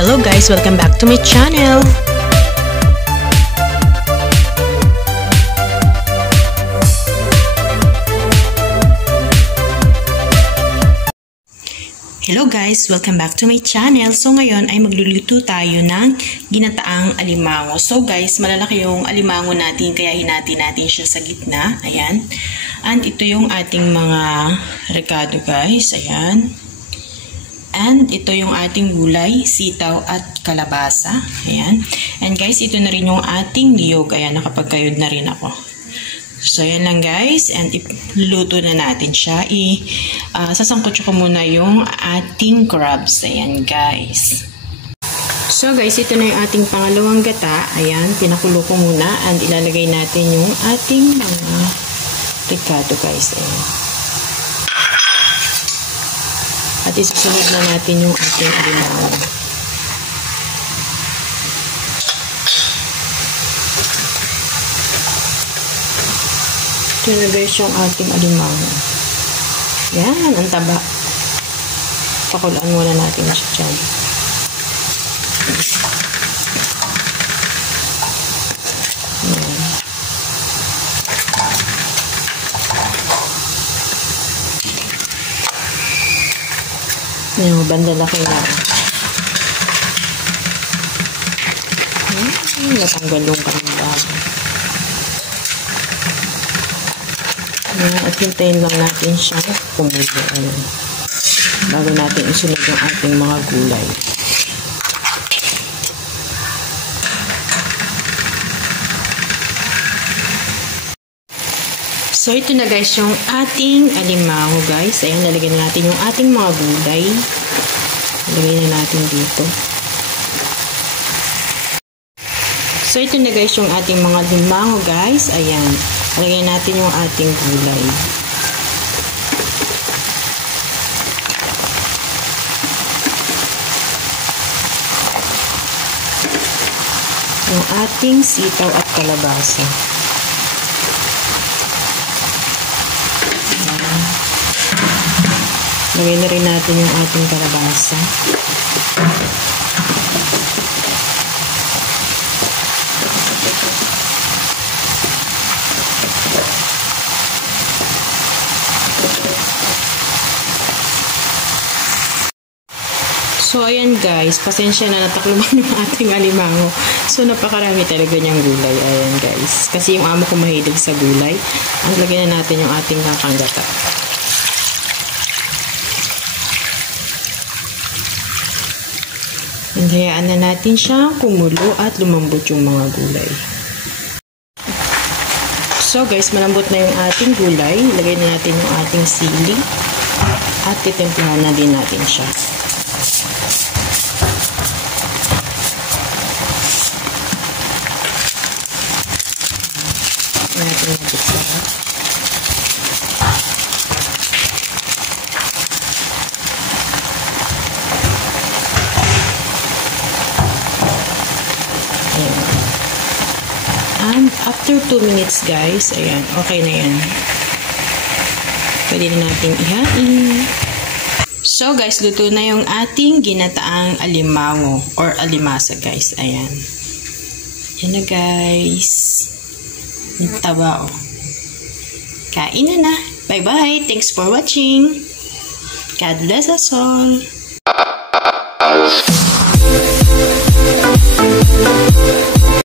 Hello guys, welcome back to my channel. Hello guys, welcome back to my channel. So ngayon ay magluluto tayo ng ginataang alimango. So guys, malalaki yung alimango natin kaya hinati natin siya sa gitna. Ayan. And ito yung ating mga rekado guys. Ayan. And ito yung ating gulay, sitaw at kalabasa. Ayan. And guys, ito na rin yung ating niyog. Ayan, nakapagkayod na rin ako. So, yan lang guys. And iluluto na natin siya. Sasangkot ko muna yung ating crabs. Ayan guys. So guys, ito na yung ating pangalawang gata. Ayan, pinakulo ko muna. And ilalagay natin yung ating mga rekado guys. Ayan. At isusunod na natin yung ating alimango. Ito na guys yung ating alimango. Yan, ang taba. Pakulaan muna natin siya dyan. Yan. Yan, banda laki na. Natanggal yung karambag. At hintayin lang natin siya kumulo. Bago natin isunod yung ating mga gulay. So ito na guys yung ating alimango guys. Ayan, lalagyan na natin yung ating mga gulay. Lalagyan na natin dito. So ito na guys yung ating mga alimango guys. Ayan. Lagyan natin yung ating gulay. Yung ating sitaw at kalabasa. Lagyan na rin natin yung ating kalabasa. So, ayan guys, pasensya na natakluban yung ating alimango. So, napakarami talaga niyang gulay. Ayan guys. Kasi yung amo ko mahilig sa gulay. Ang lagyan na natin yung ating kakanggata. And hayaan na natin siya kumulo at lumambot yung mga gulay. So guys, malambot na yung ating gulay. Lagay na natin yung ating sili. At titimplahan na din natin siya. Natin nabuksan. Ayan. And after 2 minutes guys, ayan, okay na yan. Pwede na natin ihain. So guys, luto na yung ating ginataang alimango or alimasa guys. Ayan. Yan na guys. Yung taba, oh. Kain na. Bye-bye. Thanks for watching. God bless us all.